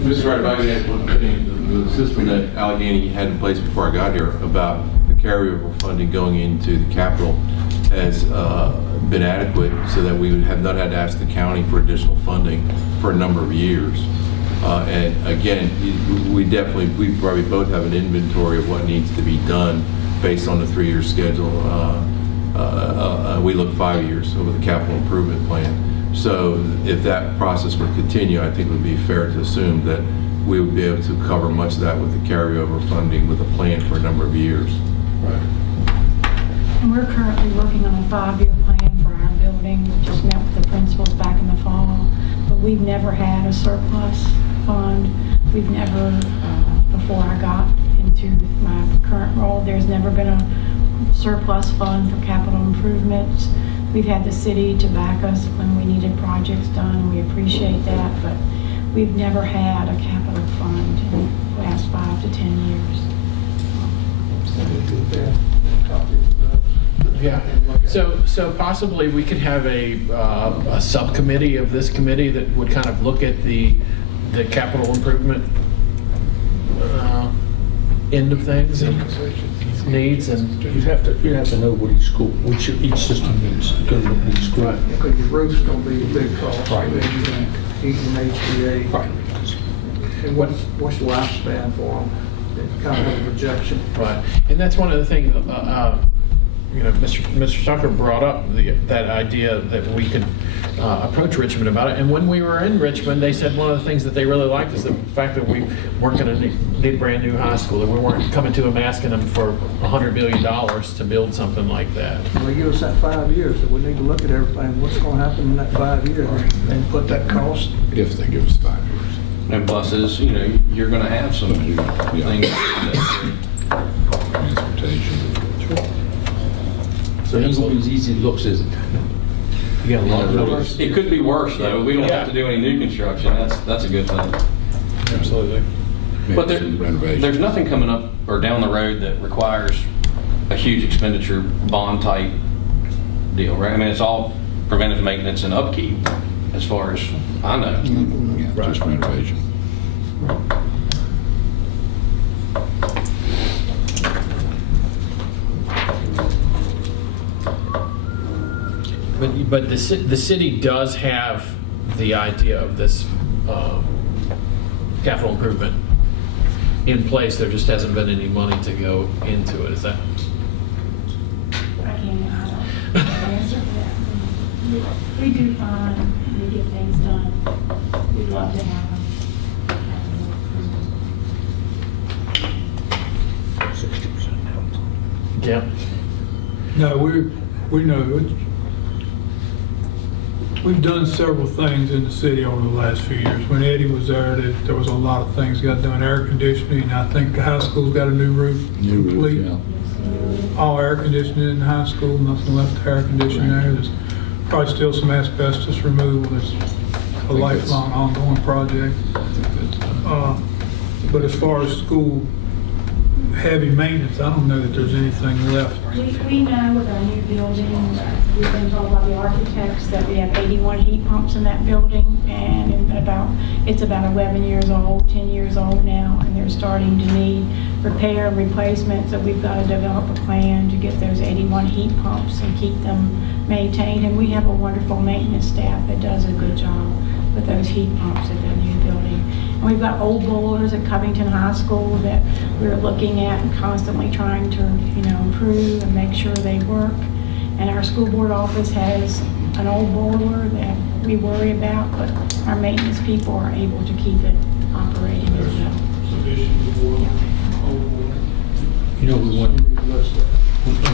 Mr. Wright, if I could add one thing, the system that Allegheny had in place before I got here about the carryover funding going into the capital has been adequate so that we have not had to ask the county for additional funding for a number of years. And again, we probably both have an inventory of what needs to be done based on the 3-year schedule. We look 5 years over the capital improvement plan. So if that process would continue, I think it would be fair to assume that we would be able to cover much of that with the carryover funding with a plan for a number of years. Right. And we're currently working on a 5-year plan for our building. We just met with the principals back in the fall, but we've never had a surplus fund. We've never, before I got into my current role, there's never been a surplus fund for capital improvements. We've had the city to back us when we needed projects done. We appreciate that, but we've never had a capital fund in the last 5 to 10 years. Yeah. So possibly we could have a subcommittee of this committee that would kind of look at the capital improvement end of things and needs, and you'd have to know what each system needs. Because your roof's going to be a big cost. Right. Heating and HVAC. Right. And what's the lifespan for them? It kind of have a projection. right, and that's one of the things. Mr. Tucker brought up that idea that we could approach Richmond about it. And when we were in Richmond, they said one of the things that they really liked is the fact that we weren't going to need a brand new high school, that we weren't coming to them asking them for $100 million to build something like that. Well, give us that 5 years, that we need to look at everything, what's going to happen in that 5 years, and put that cost. If they give us 5 years. And buses, you're going to have some things. Transportation. So it won't be as easy as it looks, is it? You got a lot of numbers. It could be worse, though. We don't have to do any new construction. That's a good thing. Absolutely. But there's nothing coming up or down the road that requires a huge expenditure bond type deal, right? I mean, it's all preventive maintenance and upkeep, as far as I know. Yeah, just renovation. But the city does have the idea of this capital improvement in place. There just hasn't been any money to go into it. Is that? I can't answer that. We do fine. We get things done. We'd love to have them. 60% now. Yeah. No, we know it. We've done several things in the city over the last few years. When Eddie was there, there was a lot of things got done. Air conditioning. I think the high school's got a new roof. New complete. roof, yeah. All air conditioning in the high school. Nothing left to air condition there. There's probably still some asbestos removal. It's a lifelong, ongoing project. But as far as school heavy maintenance, I don't know that there's anything left. We know with our new building, we've been told by the architects that we have 81 heat pumps in that building, and it's about 11 years old, 10 years old now, and they're starting to need repair and replacement. So we've got to develop a plan to get those 81 heat pumps and keep them maintained. And we have a wonderful maintenance staff that does a good job with those heat pumps at the new building. And we've got old boilers at Covington High School that we're looking at and constantly trying to, improve and make sure they work. And our school board office has an old boiler that we worry about, but our maintenance people are able to keep it operating as well. We want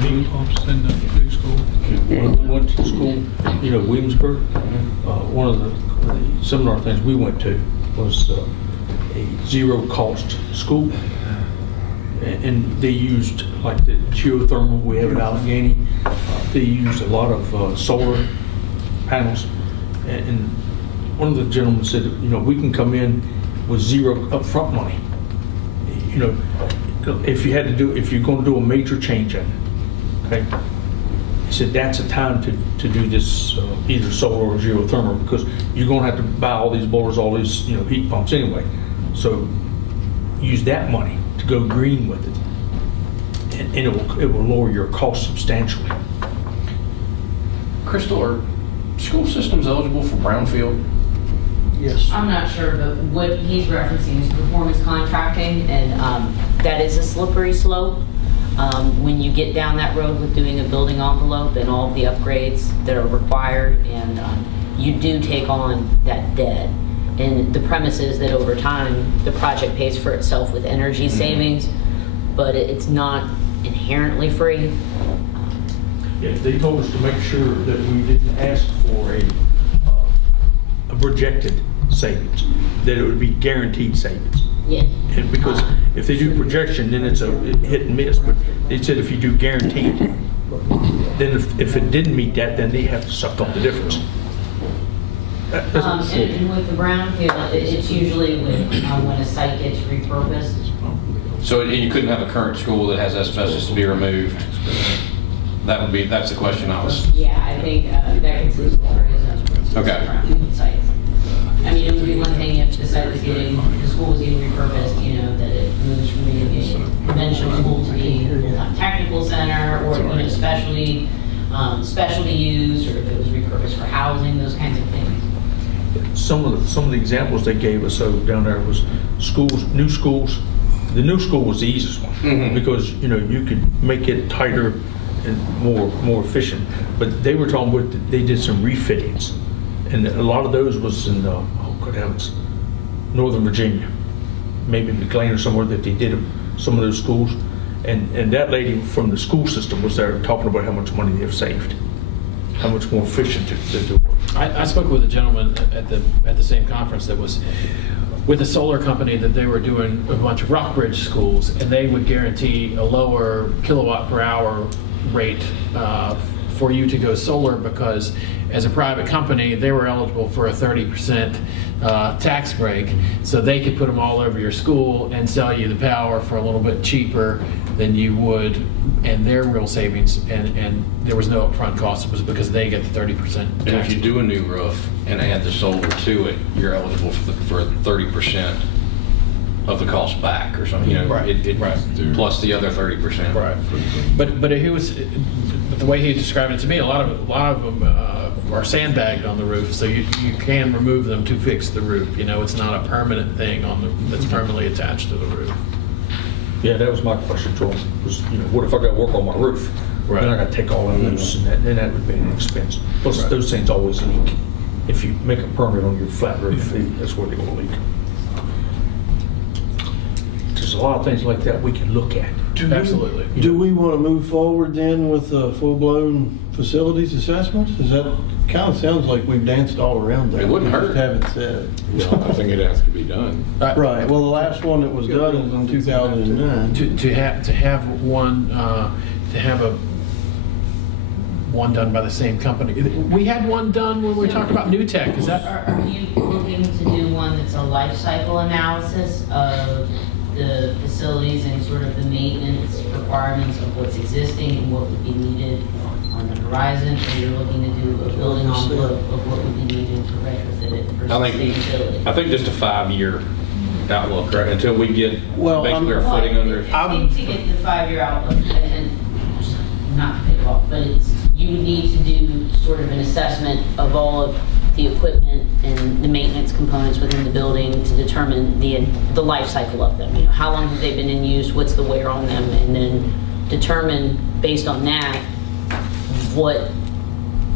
Heat pumps in the new school. went to school, Williamsburg. One of the seminar things we went to was a zero-cost school, and they used like the geothermal we have at Allegheny. They used a lot of solar panels, and one of the gentlemen said, we can come in with zero upfront money. If you're going to do a major change in it, okay? He said that's a time to do this either solar or geothermal, because you're going to have to buy all these boilers, all these heat pumps anyway. So use that money to go green with it, and it will lower your cost substantially. Crystal, are school systems eligible for brownfield? Yes. I'm not sure, but what he's referencing is performance contracting, and that is a slippery slope. When you get down that road with doing a building envelope and all of the upgrades that are required, and you do take on that debt. And the premise is that over time, the project pays for itself with energy savings, but it's not inherently free. Yeah, they told us to make sure that we didn't ask for a projected savings, that it would be guaranteed savings. Yeah. And because if they do projection, then it's a hit and miss, but they said if you do guaranteed, then if it didn't meet that, then they have to suck up the difference. And with the brownfield, it's usually when a site gets repurposed. So you couldn't have a current school that has asbestos to be removed? That's the question I was. Yeah, I think that consists of Okay. brownfield sites. I mean, it would be one thing if the site was the school was getting repurposed, you know, that it moves from being a conventional school to being a full-time technical center, or, you know, specialty use, or if it was repurposed for housing, those kinds of things. Some of the examples they gave us down there was schools, new schools. The new school was the easiest one because you know you could make it tighter and more efficient. But they were talking about they did some refittings, and a lot of those was in Northern Virginia, maybe McLean or somewhere that they did some of those schools, and that lady from the school system was there talking about how much money they've saved, how much more efficient they work. I spoke with a gentleman at the same conference that was with a solar company that they were doing a bunch of Rockbridge schools, and they would guarantee a lower kilowatt per hour rate for you to go solar because as a private company, they were eligible for a 30% tax break, so they could put them all over your school and sell you the power for a little bit cheaper than you would, and their real savings, and there was no upfront cost. It was because they get the 30% tax. And if you do a new roof and add the solar to it, you're eligible for 30% of the cost back or something. You know, Right. Plus the other 30%. Right. But he was, but the way he described it to me, a lot of them are sandbagged on the roof, so you can remove them to fix the roof. You know, it's not a permanent thing that's permanently attached to the roof. Yeah, that was my question to him. Was what if I got to work on my roof? Right. Then I got to take all of those, and then that would be an expense. Plus, those things always leak. If you make a permit on your flat roof, that's where they will leak. There's a lot of things like that we can look at. Absolutely. Do we want to move forward then with a full-blown facilities assessment? Is that kind of sounds like we've danced all around that. It wouldn't We hurt. just haven't said. Well, I think it has to be done. Right. Well, the last one that was done was in 2009. To have one one done by the same company. We had one done when we talked about New Tech. Is that? Are you looking to do one that's a life cycle analysis of the facilities and sort of the maintenance requirements of what's existing and what would be needed on the horizon? Or you're looking to do a building envelope of what would be needed to retrofit it for sustainability? I think just a 5-year outlook, right? Until we get Well, basically our footing under. I think to get the 5-year outlook, and not to pick off, but you would need to do sort of an assessment of all of the equipment and the maintenance components within the building to determine the life cycle of them. You know, how long have they been in use? What's the wear on them? And then determine based on that what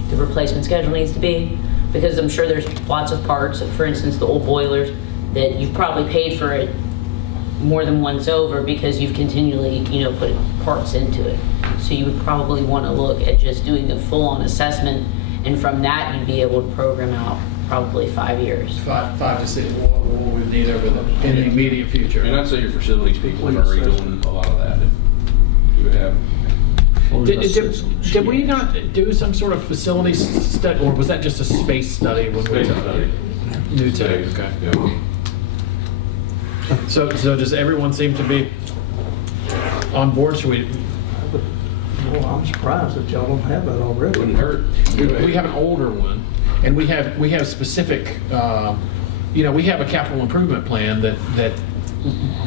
the replacement schedule needs to be. Because I'm sure there's lots of parts, for instance, the old boilers, that you've probably paid for it more than once over because you've continually, put parts into it. So you would probably want to look at just doing a full-on assessment, and from that you'd be able to program out probably 5 years. 5 to 6. What we need over in the immediate future. And I'd say your facilities people are already doing a lot of that. You would have. Did we not do some sort of facility study, or was that just a space study when we took New Tech? Okay. Yeah. So does everyone seem to be on board? Should we? Well, I'm surprised that y'all don't have that already. Wouldn't hurt. We have an older one, and we have specific you know, we have a capital improvement plan that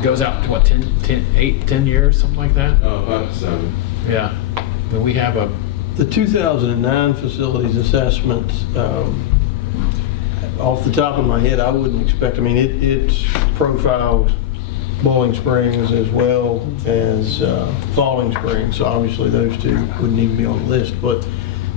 goes out to what, 10 years, something like that? About 7. Yeah. But we have a, The 2009 facilities assessment, off the top of my head, I wouldn't expect, I mean, it's profiled Bowling Springs as well as Falling Springs, so obviously those two wouldn't even be on the list. But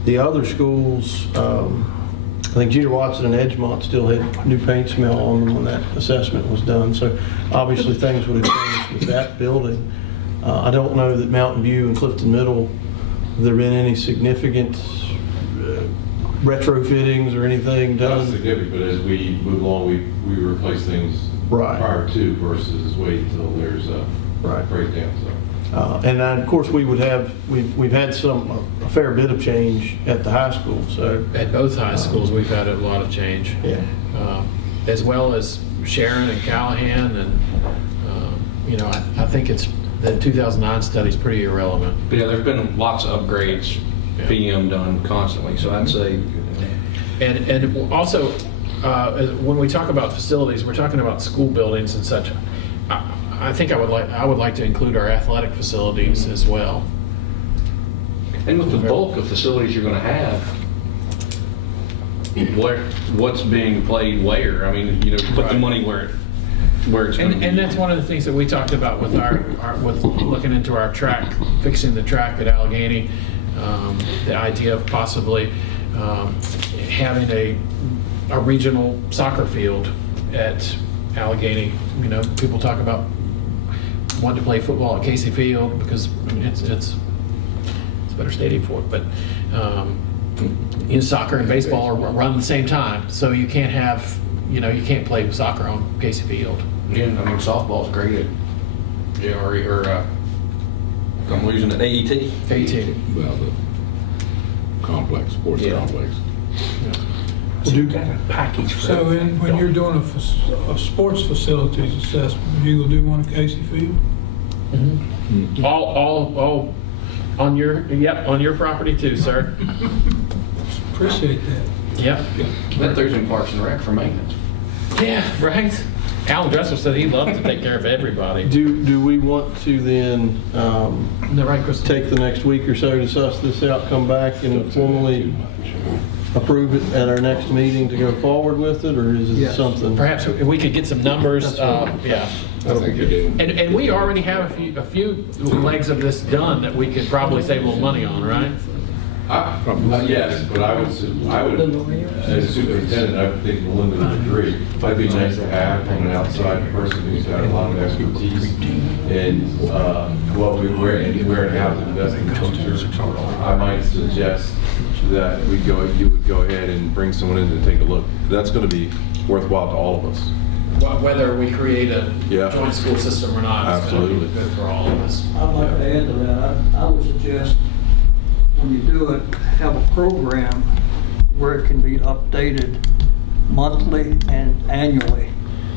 the other schools, I think Jeter Watson and Edgemont still had new paint smell on them when that assessment was done, so obviously things would have changed with that building. I don't know that Mountain View and Clifton Middle, have there been any significant retrofittings or anything Not done? significant, but as we move along, we replace things Right. prior to versus wait until there's a Right. breakdown. So. And then, of course, we've had a fair bit of change at the high school, so. at both high schools, we've had a lot of change. Yeah. As well as Sharon and Callahan, and, you know, I think the 2009 study is pretty irrelevant. But yeah, there's been lots of upgrades, PM done constantly, so I'd say. And also, when we talk about facilities, we're talking about school buildings and such. I think I would like to include our athletic facilities as well. And with the bulk of facilities you're gonna have, what's being played where? I mean, you know, put the money where it's gonna be. And that's one of the things that we talked about with with looking into our track, fixing the track at Allegheny. The idea of possibly having a regional soccer field at Allegheny. You know, people talk about wanting to play football at Casey Field because it's a better stadium for it. But soccer and baseball are run at the same time, so you can't have, you know, you can't play soccer on Casey Field. Yeah, I mean, softball's great at JRE, or I'm losing it, AET. AET. Well, the complex, sports complex. So when you're doing a sports facilities assessment, you gonna do one at Casey Field? All on your property too, sir. Appreciate that. Yep. That throws in Parks and Rec for maintenance. Yeah, right. Alan Dressel said he'd love to take care of everybody. Do we want to then Right, Chris? take the next week or so to suss this out, come back and formally approve it at our next meeting to go forward with it, or is it Yes. something? Perhaps we could get some numbers. Yeah. I think you do. And we already have a few legs of this done that we could probably save a little money on, right? Yes, but I would, as superintendent, I would think Melinda would agree. It might be nice to have from an outside person who's got a lot of expertise in where and how to invest in the future. I might suggest that you would go ahead and bring someone in to take a look. That's going to be worthwhile to all of us. Whether we create a Yeah. joint school system or not, it's going to be Absolutely. good for all of us. I'd like to add to that, I would suggest when you do it, have a program where it can be updated monthly and annually,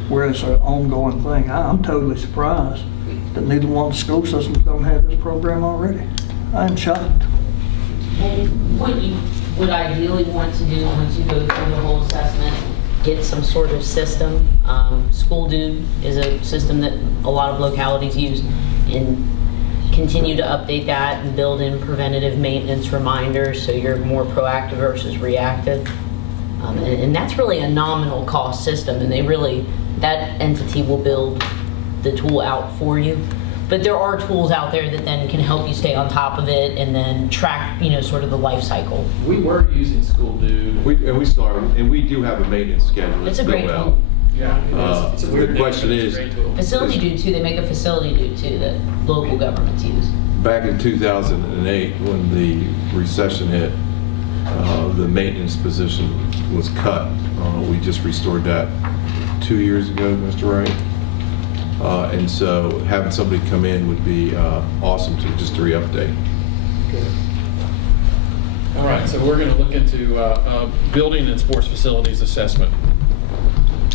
where it's an ongoing thing. I'm totally surprised that neither one of the school systems don't have this program already. I'm shocked. And what you would ideally want to do once you go through the whole assessment, get some sort of system. School Dude is a system that a lot of localities use, and continue to update that and build in preventative maintenance reminders so you're more proactive versus reactive. And that's really a nominal cost system, and that entity will build the tool out for you. But there are tools out there that then can help you stay on top of it and then track, sort of the life cycle. We were using School Dude. We still are, and we do have a maintenance schedule. It's a that's great built tool. out. Yeah. It's a weird The name, question but it's is, a great tool. Facility Dude too, they make a Facility Dude too that local governments use. back in 2008, when the recession hit, the maintenance position was cut. We just restored that 2 years ago, Mr. Wright. And so having somebody come in would be awesome to re-update. All right, so we're going to look into building and sports facilities assessment.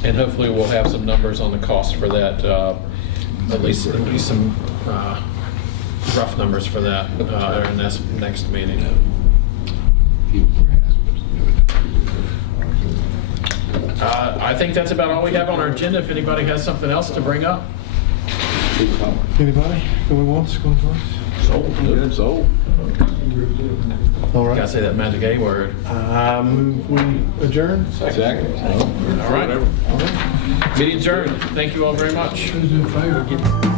And hopefully we'll have some numbers on the cost for that, at least some rough numbers for that in this next meeting. I think that's about all we have on our agenda. If anybody has something else to bring up. Anybody? Going once, going twice? Good, sold. All Gotta right. say that magic A word. I move we adjourn. Second. All right. Meeting adjourned. Thank you all very much. Who's in favor?